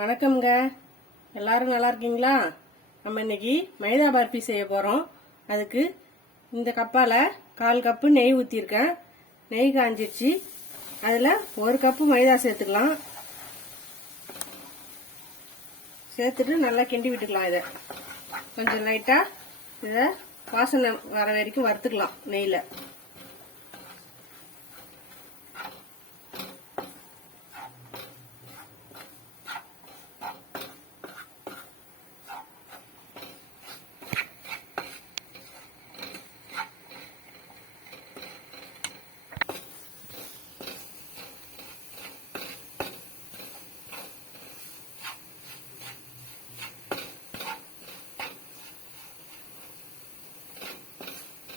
வணக்கம்ங்க. எல்லாரும் நல்லா இருக்கீங்களா? நம்ம இன்னைக்கு மைதா பர்ஃபி செய்ய போறோம். அதுக்கு இந்த கப்பால 1/4 கப்பு நெய் ஊத்திருக்கேன். நெய் காஞ்சிருச்சு. அதுல 1 கப்பு மைதா சேர்த்துக்கலாம். சேர்த்துட்டு நல்லா கிண்டி விட்டுக்கலாம். இதை கொஞ்சம் லைட்டா இதை வாசனை வர வரைக்கும் வறுத்துக்கலாம் நெய்ல.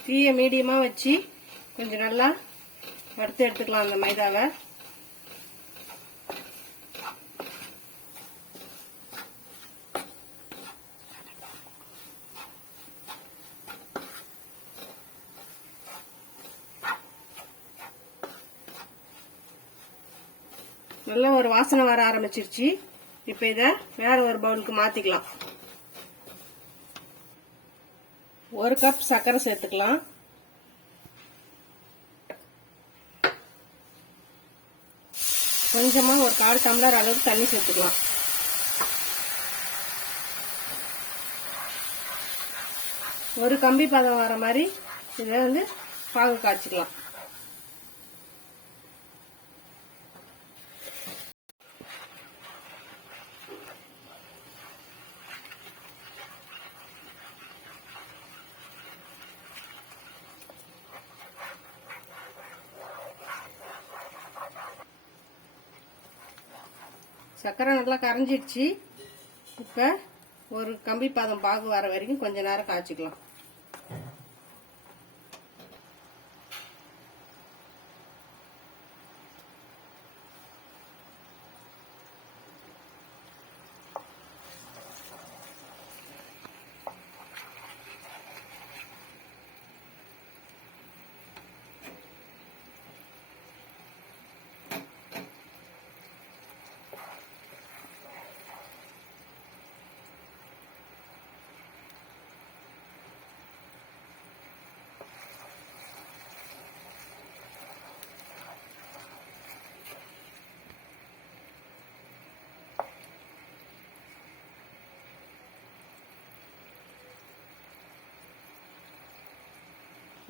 தீயை மீடியமாக வச்சு கொஞ்சம் நல்லா வறுத்து எடுத்துக்கலாம் அந்த மைதாவை. நல்லா ஒரு வாசனை வர ஆரம்பிச்சிருச்சு. இப்போ இதை வேற ஒரு பவுலுக்கு மாத்திக்கலாம். 1 கப் சர்க்கரை சேர்த்துக்கலாம். கொஞ்சமா ஒரு 1/4 டம்ளர் அளவுக்கு தண்ணி சேர்த்துக்கலாம். ஒரு கம்பி பதம் வர மாதிரி இதை பாகு காய்ச்சிக்கலாம். சர்க்கரை நல்லா கரைஞ்சிடுச்சு. இப்போ ஒரு கம்பி பதம் பாகு வர வரைக்கும் கொஞ்ச நேரம் காய்ச்சிக்கலாம்.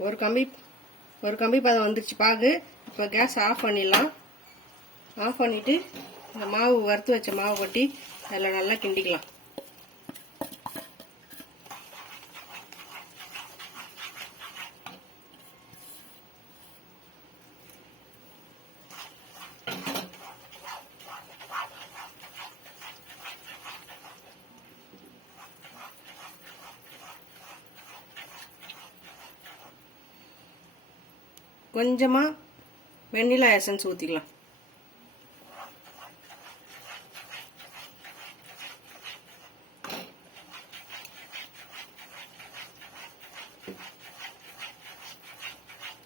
ஒரு கம்பி பதம் வந்துருச்சு பாகு. இப்போ கேஸ் ஆஃப் பண்ணிடலாம். ஆஃப் பண்ணிட்டு இந்த மாவு வறுத்து வச்ச மாவு கொட்டி அதில் நல்லா கிண்டிக்கலாம். கொஞ்சமா வெண்ணிலா எசன்ஸ் ஊத்திக்கலாம்.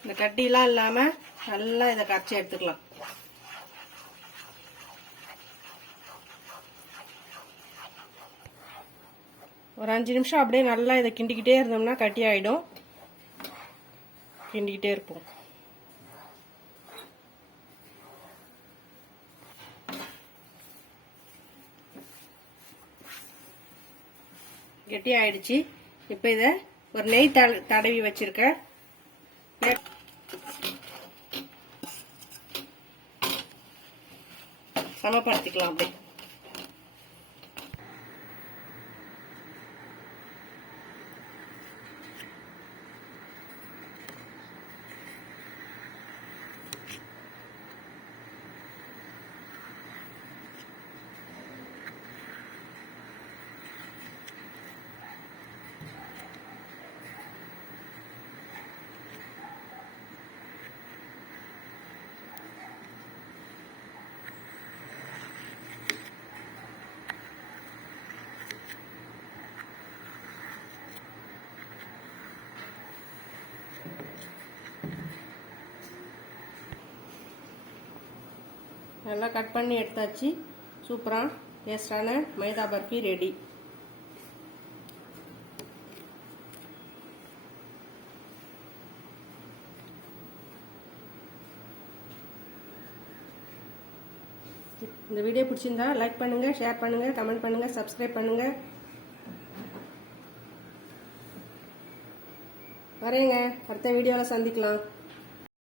இந்த கட்டிலாம் இல்லாம நல்லா இதை கரைச்சி எடுத்துக்கலாம். ஒரு 5 நிமிஷம் அப்படியே நல்லா இதை கிண்டிக்கிட்டே இருந்தோம்னா கட்டி ஆயிடும். கிண்டிக்கிட்டே இருப்போம். கெட்டி ஆயிடுச்சு. இப்போ இதை ஒரு நெய் தடவி வச்சிருக்கேன். சமப்படுத்திக்கலாம். அப்படியே நல்லா கட் பண்ணி எடுத்தாச்சு. சூப்பராக டேஸ்டான மைதா பர்ஃபி ரெடி. இந்த வீடியோ பிடிச்சிருந்தா லைக் பண்ணுங்க, ஷேர் பண்ணுங்க, கமெண்ட் பண்ணுங்க, சப்ஸ்கிரைப் பண்ணுங்க. வரேங்க, அடுத்த வீடியோவில் சந்திக்கலாம்.